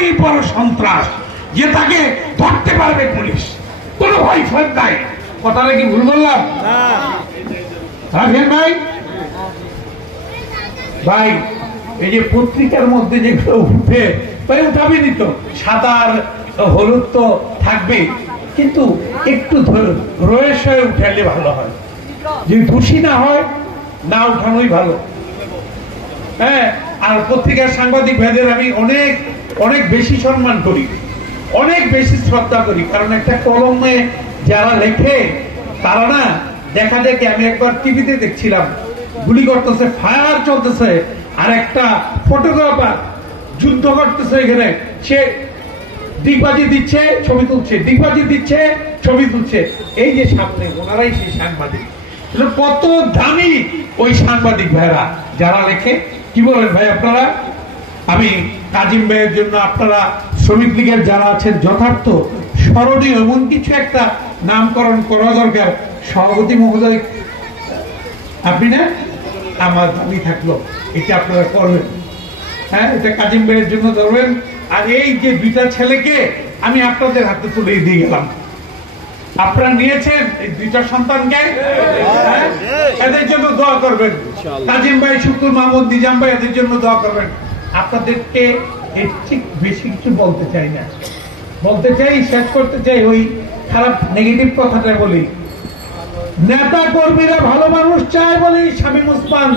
এতই বড় সন্ত্রাস যে তাকে ধরতে পারবে পুলিশ, কোনো ভয় ভয় নাই। কথাটা কি ভুল বললাম? রাখেন ভাই। ভাই এই যে পত্রিকার মধ্যে যেগুলো উঠে উঠাবেনি তো, সাদা আর হলুদ তো থাকবে, কিন্তু একটু রয়েস হয়ে উঠালে ভালো হয়, যদি দোষী না হয় না উঠানোই ভালো। হ্যাঁ, আর পত্রিকার সাংবাদিক ভাইদের আমি অনেক অনেক বেশি সম্মান করি, অনেক বেশি শ্রদ্ধা করি, কারণ একটা কলমে যারা লেখে তারা না দেখা যায় কি, আমি একবার টিভিতে দেখছিলাম গুলি করতেছে, ফায়ার চলতেছে, আর একটা ফটোগ্রাফার যুদ্ধ করতেছে, এখানে সে দিগবাজি দিচ্ছে ছবি তুলছে, দিগবাজি দিচ্ছে ছবি তুলছে। এই যে সামনে ওনারাই সেই সাংবাদিক, কত দামি ওই সাংবাদিক ভাইরা যারা লেখে। কি বলেন ভাই আপনারা? আমি কাজিম ভাইয়ের জন্য আপনারা শ্রমিক লীগের যারা আছেন যথার্থ স্মরণীয় এমন কিছু একটা নামকরণ করা দরকার। সভাপতি মহোদয় আপনি না, আমার দাবি থাকলো এটা আপনারা করবেন। হ্যাঁ, এটা কাজিম ভাইয়ের জন্য ধরবেন। আর এই যে দুইটা ছেলেকে আমি আপনাদের হাতে তুলে দিয়ে গেলাম, আপনারা নিয়েছেন এই দুইটা সন্তানকে, এদের জন্য দোয়া করবেন। কাজিম ভাই, শুকুর মাহমুদ, নিজাম ভাই, এদের জন্য দোয়া করবেন। আপনাদেরকে এর ঠিক বেশি কিছু বলতে চাই না, বলতে চাই, শেষ করতে চাই ওই খারাপ নেগেটিভ কথাটা বলি। নেতা কর্মীরা ভালো মানুষ চায় বলে শামীম ওসমান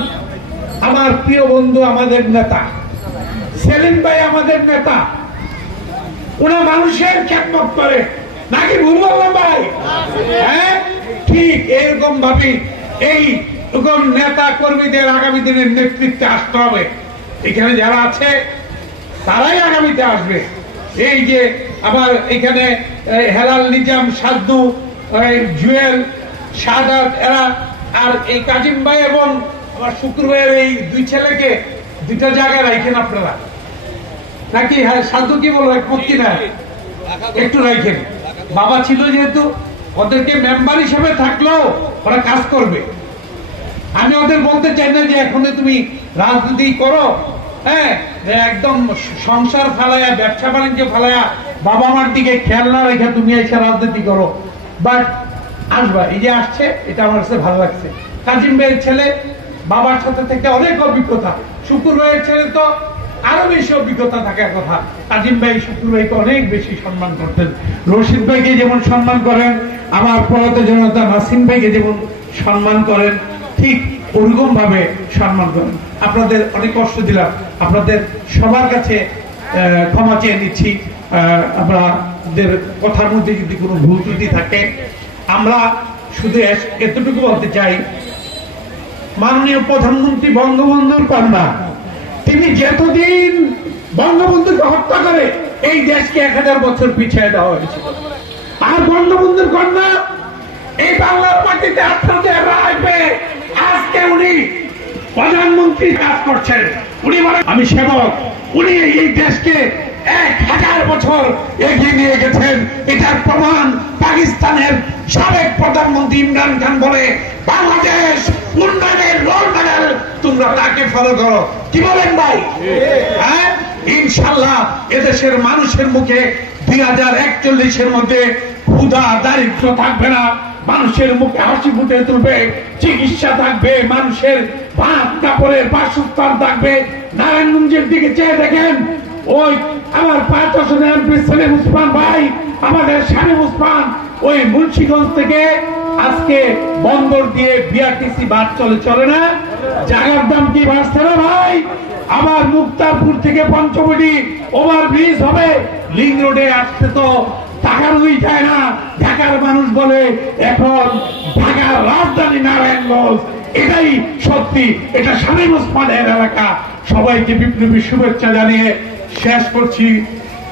আমার প্রিয় বন্ধু, আমাদের নেতা। সেলিম ভাই আমাদের নেতা, ওরা মানুষের খেদমত করে, নাকি ভুল বললাম ভাই? হ্যাঁ, ঠিক এরকম ভাবে এই নেতা কর্মীদের আগামী দিনের নেতৃত্বে আসতে হবে। এখানে যারা আছে তারাই আগামীতে আসবে। এই যে আবার এখানে হেলাল, নিজাম, সাদ্দু, জুয়েল, শাহাদাত, এরা আর এই কাজিম ভাই এবং আমার শুক্র ভাইয়ের এই দুই ছেলেকে দুইটা জায়গায় রাখেন আপনারা, নাকি? হ্যাঁ, সাধু কি বলবো, একমত না? একটু রাখেন। বাবা ছিল যেহেতু, ওদেরকে মেম্বার হিসেবে থাকলেও ওরা কাজ করবে। আমি ওদের বলতে চাই না যে এখন তুমি রাজনীতি করো, হ্যাঁ, একদম সংসার ফালায়া, ব্যবসা বাণিজ্য ফালায়া, বাবা মার দিকে খেয়াল না রেখে তুমি এসে রাজনীতি করো। বাট আসবা, এই যে আসছে, এটা আমার কাছে ভালো লাগছে। কাজিম ভাইয়ের ছেলে বাবার সাথে থেকে অনেক অভিজ্ঞতা, শুকুর ভাইয়ের ছেলে তো আরো বেশি অভিজ্ঞতা থাকার কথা। কাজিম ভাই শুকুর ভাইকে অনেক বেশি সম্মান করতেন, রশিদ ভাইকে যেমন সম্মান করেন, আমার পরত জনতা নাসিম ভাইকে যেমন সম্মান করেন, ঠিক ওরকম ভাবে সম্মান করেন। আপনাদের অনেক কষ্ট দিলাম, আপনাদের সবার কাছে ক্ষমা চেয়ে নিচ্ছি। আপনাদের কথার মধ্যে যদি কোনো ভুল ত্রুটি থাকে, আমরা শুধু এতটুকু বলতে চাই, মাননীয় প্রধানমন্ত্রী বঙ্গবন্ধুর কন্যা, তিনি যতদিন বঙ্গবন্ধুকে হত্যা করে এই দেশকে 1000 বছর পিছিয়ে দেওয়া হয়েছিল। আর বঙ্গবন্ধুর কন্যা এই বাংলার মাটিতে আপনাদের রায় পেয়ে আজকে উনি প্রধানমন্ত্রী কাজ করছেন। উনি বলেন আমি সেবক, উনি এই দেশকে 1000 বছর এগিয়ে নিয়ে গেছেন। এটার প্রমাণ পাকিস্তানের সাবেক প্রধানমন্ত্রী ইমরান খান বলে বাংলাদেশ উন্নয়নের রোল মডেল, তোমরা তাকে ফলো করো। কি বলেন ভাই? হ্যাঁ, ইনশাল্লাহ এদেশের মানুষের মুখে 2041-এর মধ্যে ক্ষুধা দারিদ্র থাকবে না, মানুষের মুখে হাসি ফুটে তুলবে, চিকিৎসা থাকবে, মানুষের ভাত কাপড়ের বাসস্থান থাকবে। নারায়ণগঞ্জের দিকে চেয়ে দেখেন, ওই আমার 5 আসনের এমপি সেলিম ওসমান ভাই, আমাদের শামীম ওসমান, ওই মুন্সিগঞ্জ থেকে আজকে বন্দর দিয়ে বিআরটিসি বাস চলে না, জায়গার দাম কি বাড়ছে না ভাই? আবার মুক্তারপুর থেকে পঞ্চবটি ওভারব্রিজ হবে, লিং রোডে আসতে তো টাকার উই যায় না। ঢাকার মানুষ বলে এখন ঢাকার রাজধানী নারায়ণগঞ্জ, এটাই সত্যি, এটা শামীম ওসমানের এলাকা। সবাইকে বিপ্লবী শুভেচ্ছা জানিয়ে শেষ করছি।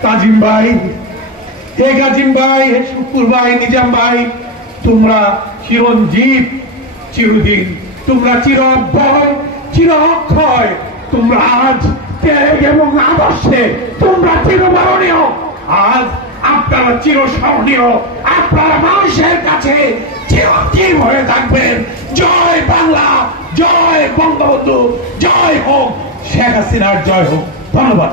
কাজিম ভাই, হে কাজিম ভাই, হে শুকুর ভাই, নিজাম ভাই, তোমরা চিরঞ্জীব চিরদিন, তোমরা চির অব্যয়, চির অক্ষয়, তোমরা আজ ত্যাগ এবং আদর্শে তোমরা চিরস্মরণীয়। আজ আপনারা চিরস্মরণীয়, আপনারা মানুষের কাছে চিরঞ্জীব হয়ে থাকবেন। জয় বাংলা, জয় বঙ্গবন্ধু, জয় হোক শেখ হাসিনার, জয় হোক। ধন্যবাদ।